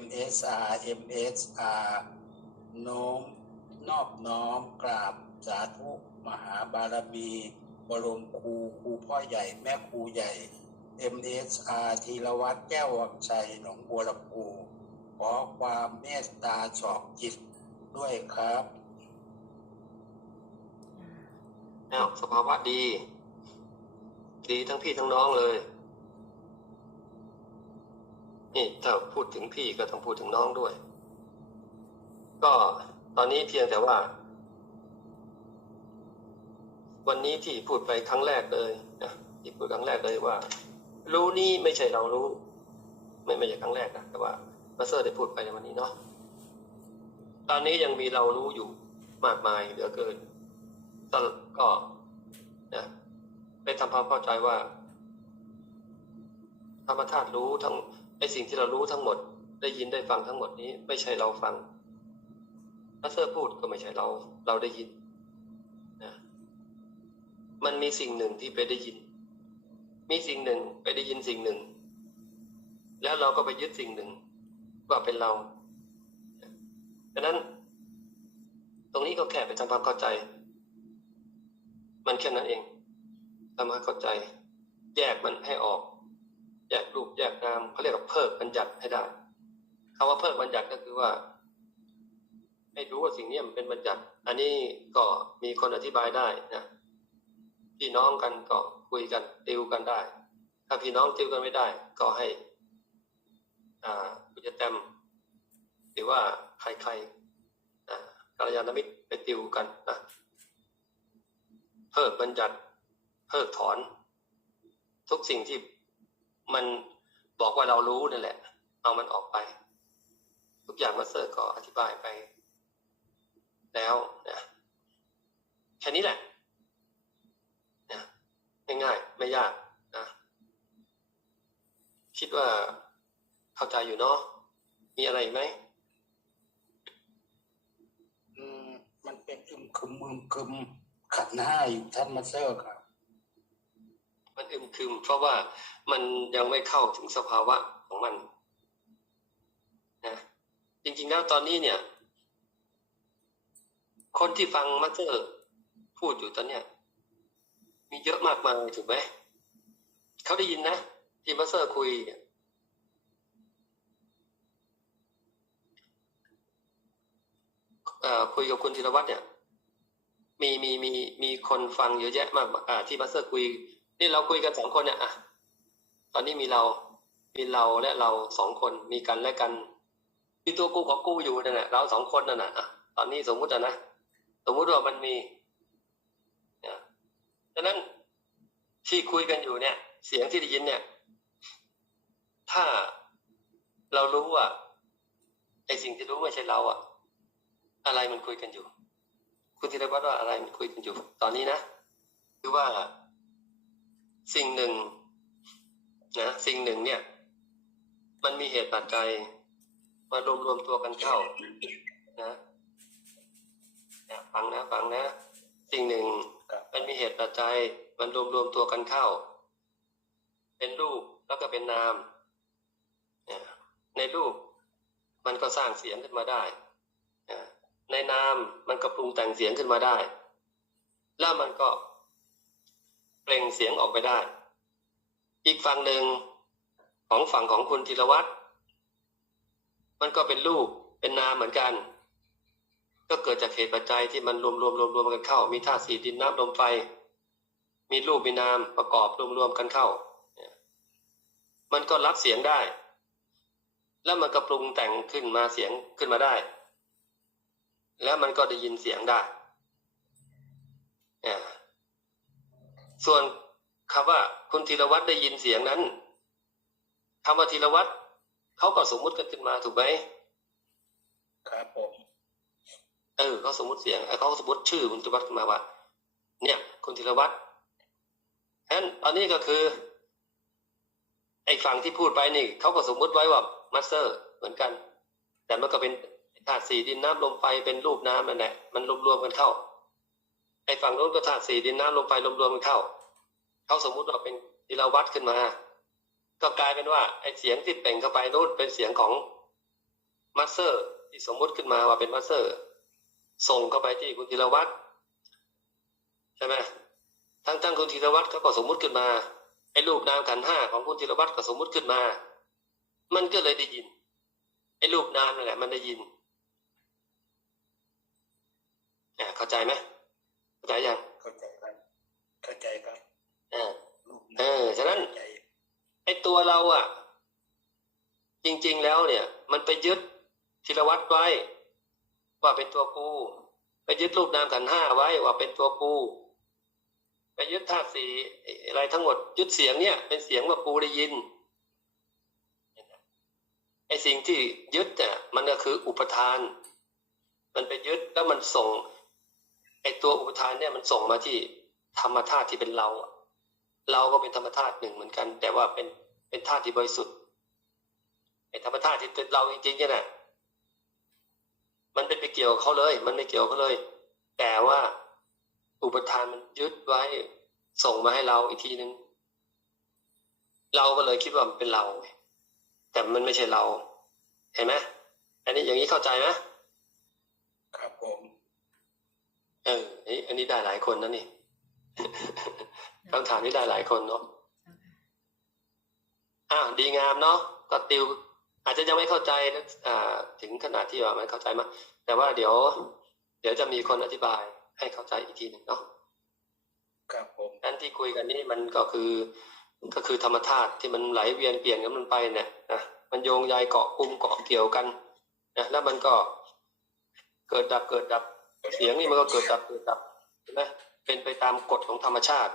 MSR MSR น้อมนอบน้อมกราบสาธุมหาบารมี บรมครูครูพ่อใหญ่แม่ครูใหญ่ MSR ธีรวัตรแก้ววังชัยหนองบัวลำพูขอความเมตตาสอบจิตด้วยครับอ้าวสภาวะดี ดีทั้งพี่ทั้งน้องเลย นี่ถ้าพูดถึงพี่ก็ต้องพูดถึงน้องด้วย ก็ตอนนี้เพียงแต่ว่า วันนี้ที่พูดไปครั้งแรกเลยนะที่พูดครั้งแรกเลยว่า รู้นี่ไม่ใช่เรารู้ ไม่ไม่ใช่ครั้งแรกนะแต่ว่ามาสเซอร์ได้พูดไปในวันนี้เนาะตอนนี้ยังมีเรารู้อยู่มากมายเหลือเกินก็ก็นะไปทำความเข้าใจว่า ธรรมธาตุรู้ทั้งไอสิ่งที่เรารู้ทั้งหมด ได้ยินได้ฟังทั้งหมดนี้ ไม่ใช่เราฟังนัสเซอร์พูดก็ไม่ใช่เรา เราได้ยินนะมันมีสิ่งหนึ่งที่ไปได้ยิน มีสิ่งหนึ่งไปได้ยินสิ่งหนึ่ง แล้วเราก็ไปยึดสิ่งหนึ่งว่าเป็นเราดังนั้น ตรงนี้ก็แค่ไปทำความเข้าใจ มันแค่นั้นเองทำให้เข้าใจ แยกมันให้ออก ยกรูปแยกนามเขาเรียกว่าเพิกบัญญัติให้ได้คำว่าเพิกบัญญัติก็คือว่าให้รู้ว่าสิ่งนี้มันเป็นบัญญัติ อันนี้ก็มีคนอธิบายได้นะพี่น้องกันก็คุยกันติวกันได้ ถ้าพี่น้องติวกันไม่ได้ ก็ให้ อ่าคุณจะแตมหรือว่าใครๆกัลยาณมิตรไปติวกันนะเพิกบัญญัติเพิกถอน ทุกสิ่งที่ มันบอกว่าเรารู้นั่นแหละ เอามันออกไป ทุกอย่างมาเซอร์ก็อธิบายไป แล้วนะแค่นี้แหละนะง่ายๆไม่ยากนะคิดว่าเข้าใจอยู่เนาะมีอะไรอีกไหมอืมมันเป็นอึมคึมอึมคึมขันห้าอยู่ท่านมาเซอร์ครับ มันอึมครึมเพราะว่ามันยังไม่เข้าถึงสภาวะของมันนะจริงๆแล้วตอนนี้เนี่ย คนที่ฟังมาสเตอร์พูดอยู่ตอนเนี้ยมีเยอะมากมายถูกไหมเขาได้ยินนะที่มาสเตอร์คุยเอ่อคุยกับคุณธีรวัตรเนี่ย มีมีมีมีคนฟังเยอะแยะมากที่มาสเตอร์คุย นี่เราคุยกันสองคนเนี่ยอะตอนนี้มีเรา มีเราและเราสองคนมีกันและกันมีตัวกูของกูอยู่นั่นแหละเราสองคนนั่นแหละอะตอนนี้สมมุตินะสมมุติว่ามันมีนะดังนั้นที่คุยกันอยู่เนี่ย เสียงที่ได้ยินเนี่ย ถ้าเรารู้ว่าไอสิ่งที่รู้ไม่ใช่เราอะอะไรมันคุยกันอยู่ คุณธีรวัตรว่าอะไรมันคุยกันอยู่ ตอนนี้นะคือว่า สิ่งหนึ่งนะสิ่งหนึ่งเนี่ย มันมีเหตุปัจจัยมารวมรวมตัวกันเข้านะนะฟังนะฟังนะ สิ่งหนึ่งมันมีเหตุปัจจัยมันรวมรวมตัวกันเข้า เป็นรูปแล้วก็เป็นนามนในรูปมันก็สร้างเสียงขึ้นมาได้ในนามมันก็ปรุงแต่งเสียงขึ้นมาได้ แล้วมันก็ เปล่งเสียงออกไปได้ อีกฝั่งหนึ่งของฝั่งของคุณธีรวัตรมันก็เป็นรูปเป็นนามเหมือนกัน ก็เกิดจากเหตุปัจจัยที่มันรวมรวมรวมรวมกันเข้า มีธาตุสีดินน้ำลมไฟ มีรูปมีนามประกอบรวมรวมกันเข้า มันก็รับเสียงได้ แล้วมันก็ปรุงแต่งขึ้นมาเสียงขึ้นมาได้ แล้วมันก็ได้ยินเสียงได้อ่ ส่วนคำว่าคุณธีรวัตรได้ยินเสียงนั้นคำว่าธีรวัตรเขาก็สมมุติกันขึ้นมาถูกไหมครับผมเออเขาสมมติเสียงเออเขาสมมติชื่อคุณธีรวัตรขึ้นมาว่า เนี่ย คุณธีรวัตรฉะนั้นตอนนี้ก็คือ ไอ้ฝั่งที่พูดไปนี่เขาก็สมมุติไว้ว่ามาสเตอร์เหมือนกัน แต่มันก็เป็นธาตุสี่ดินน้ำลมไฟเป็นรูปน้ำนั่นแหละมันรวมๆกันเข้า ไอ้ฝั่งโน้นก็ธาตุสี่ดินน้ำลมไฟรวมๆกันเข้า เขาสมมุติว่าเป็นธีรวัตขึ้นมา ก็กลายเป็นว่าไอ้เสียงที่เปล่งเข้าไปโน้นเป็นเสียงของมาสเตอร์ที่สมมุติขึ้นมาว่าเป็นมาสเตอร์ ส่งเข้าไปที่คุณธีรวัตรใช่ไหมทั้งทั้งคุณธีรวัตรเขาก็สมมุติขึ้นมาไอ้รูปนามขันห้าของคุณธีรวัตรก็สมมุติขึ้นมา มันก็เลยได้ยินไอ้รูปนามนั่นแหละมันได้ยินอ่าเข้าใจไหม ใจยังเข้าใจครับเข้าใจครับอ่าลูกเออฉะนั้นเข้าใจไอ้ตัวเราอะ จริง ๆแล้วเนี่ย มันไปยึดธีรวัตรไว้ ว่าเป็นตัวกู ไปยึดรูปนามขันธ์ห้าไว้ว่าเป็นตัวกูไปยึดธาตุสี่อะไรทั้งหมดยึดเสียงเนี่ย เป็นเสียงว่ากูได้ยินไอ้สิ่งที่ยึดเนี่ยมันก็คืออุปทาน มันไปยึดแล้วมันส่ง ไอตัวอุปทานเนี่ยมันส่งมาที่ธรรมธาตุที่เป็นเราเราก็เป็นธรรมธาตุหนึ่งเหมือนกัน แต่ว่าเป็นเป็นธาตุที่บริสุทธิ์ไอธรรมธาตุที่เป็นเราจริงๆเนี่ยนะมันเป็นไปเกี่ยวกับเขาเลย มันไม่เกี่ยวกับเขาเลย แต่ว่าอุปทานมันยึดไว้ส่งมาให้เราอีกทีนึงเราก็เลยคิดว่ามันเป็นเรา แต่มันไม่ใช่เรา เห็นไหมอันนี้อย่างนี้เข้าใจไหม ครับผม เอออันนี้อันนี้ได้หลายคนนะนี่คำถามนี้ได้หลายคนเนาะอ่าดีงามเนาะก็ติว อาจจะยังไม่เข้าใจนะอ่าถึงขนาดที่ว่ามันเข้าใจมากแต่ว่าเดี๋ยว เดี๋ยวจะมีคนอธิบายให้เข้าใจอีกทีหนึ่งเนาะครับผมนั้นที่คุยกันนี่มันก็คือ ก็คือธรรมธาตุที่มันไหลเวียนเปลี่ยนกันมันไปเนี่ยนะมันโยงใยเกาะกลุ่มเกาะเกี่ยวกันนะแล้วมันก็เกิดดับเกิดดับ เสียงนี่มันก็เกิดดับเกิดดับใช่ไหมเป็นไปตามกฎของธรรมชาติ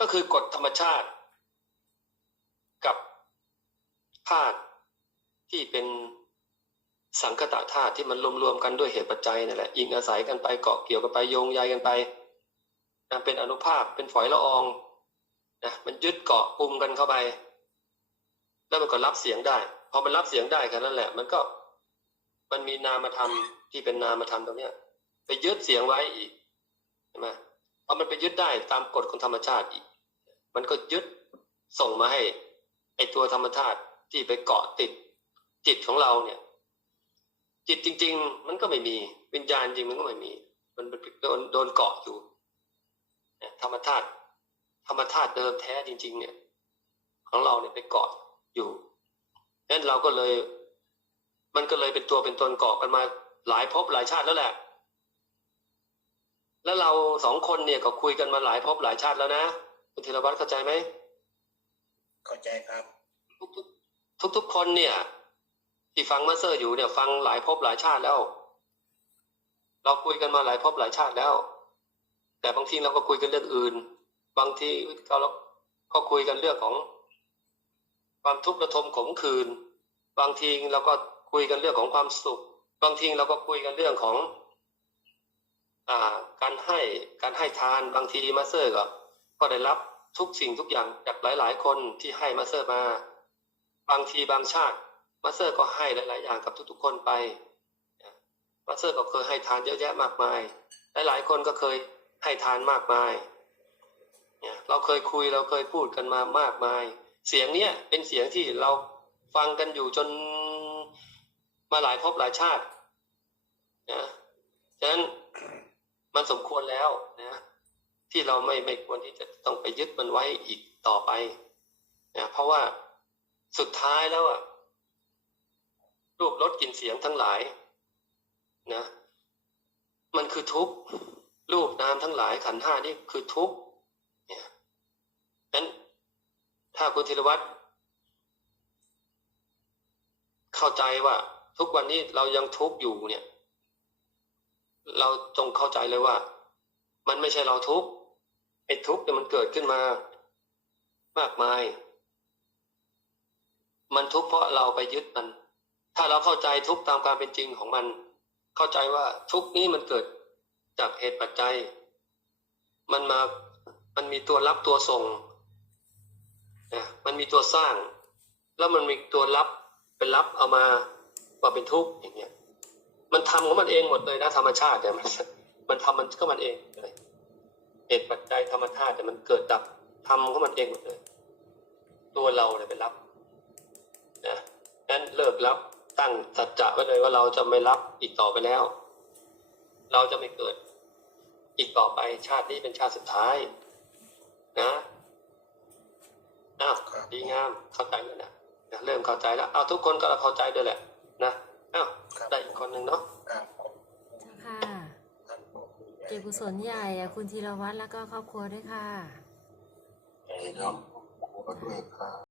ก็คือกฎธรรมชาติ กับธาตุที่เป็นสังคตะธาตุที่มันรวมๆกันด้วยเหตุปัจจัยนั่นแหละอิงอาศัยกันไปเกาะเกี่ยวกันไปโยงใยกันไปนะเป็นอนุภาคเป็นฝอยละอองนะมันยึดเกาะกลุ่มกันเข้าไป แล้วมันก็รับเสียงได้ พอมันรับเสียงได้แค่นั้นแหละ มันก็มันมีนามธรรมที่เป็นนามธรรมตรงเนี้ย ไปยึดเสียงไว้อีกใช่ไหมพอมันไปยึดได้ตามกฎของธรรมชาติอีก มันก็ยึดส่งมาให้ไอตัวธรรมชาติที่ไปเกาะติดจิตของเราเนี่ย จิตจริง ๆ มันก็ไม่มีวิญญาณจริงมันก็ไม่มี มันโดนโดนเกาะอยู่เนี่ยธรรมชาติธรรมชาติเดิมแท้จริง ๆ เนี่ย ของเราเนี่ยไปเกาะอยู่นั้นเราก็เลย มันก็เลยเป็นตัวเป็นตนเกาะกันมาหลายภพหลายชาติแล้วแหละ แล้วเราสองคนเนี่ยก็คุยกันมาหลายภพหลายชาติแล้วนะคุณธีรวัตรเข้าใจไหมเข้าใจครับ ทุกๆทุกๆคนเนี่ย ที่ฟังมาสเตอร์อยู่เนี่ย ฟังหลายภพหลายชาติแล้ว เราคุยกันมาหลายภพหลายชาติแล้ว แต่บางทีเราก็คุยกันเรื่องอื่น บางทีเราก็คุยกันเรื่องของ ความทุกข์ระทมขมขื่นบางทีเราก็คุยกันเรื่องของความสุข บางทีเราก็คุยกันเรื่องของอ่า การให้การให้ทานบางทีมาเตอร์ก็ก็ได้รับทุกสิ่งทุกอย่างจากหลาย ๆ คนที่ให้มาเตอร์มา บางทีบางชาติมาเตอร์ก็ให้หลาย ๆ อย่างกับทุก ๆ คนไปมาเตอร์ก็เคยให้ทานเยอะแยะมากมาย หลาย ๆ คนก็เคยให้ทานมากมายเนี่ยเราเคยคุยเราเคยพูดกันมามากมาย เสียงเนี้ยเป็นเสียงที่เราฟังกันอยู่จนมาหลายภพหลายชาตินะ มันสมควรแล้วนะ ที่เราไม่ไม่ควรที่จะต้องไปยึดมันไว้อีกต่อไปนะเพราะว่าสุดท้ายแล้วอะรูปรสกลิ่นเสียงทั้งหลายนะ มันคือทุกข์รูปนามทั้งหลายขันห้านี่คือทุกข์เนี่ยนั้นถ้าคุณธีรวัตรเข้าใจว่า ทุกวันนี้เรายังทุกข์อยู่เนี่ย เราจงเข้าใจเลยว่า มันไม่ใช่เราทุกข์ไอ้ทุกข์เนี่ยมันเกิดขึ้นมา มากมาย มันทุกข์เพราะเราไปยึดมัน ถ้าเราเข้าใจทุกข์ตามความเป็นจริงของมัน เข้าใจว่าทุกข์นี้มันเกิดจากเหตุปัจจัย มันมามันมีตัวรับตัวส่งนะมันมีตัวสร้าง แล้วมันมีตัวรับเป็นรับเอามาว่าเป็นทุกข์อย่างเงี้ย มันทำของมันเองหมดเลยนะธรรมชาติแต่ยมันมันทำมันก็มันเองเลยเหตุปัจจัยธรรมชาติแต่มันเกิดดับทำของมันเองหมดเลย ตัวเราเนี่ยเป็นรับนะนั้นเลิกรับตั้งสัจจะไว้เลยว่าเราจะไม่รับอีกต่อไปแล้ว เราจะไม่เกิดอีกต่อไปชาตินี้เป็นชาติสุดท้าย นะอ้าวดีงามเข้าใจแล้วนะนะเริ่มเข้าใจแล้วเอาทุกคนก็เข้าใจด้วยแหละ นะ อ้าวครับได้อีกคนหนึ่งเนาะครับผมเจ้าค่ะท่านผู้ใหญ่เกียรติกุศลใหญ่อะคุณธีรวัตรแล้วก็ครอบครัวด้วยค่ะใหญ่เนาะขอด้วยครับ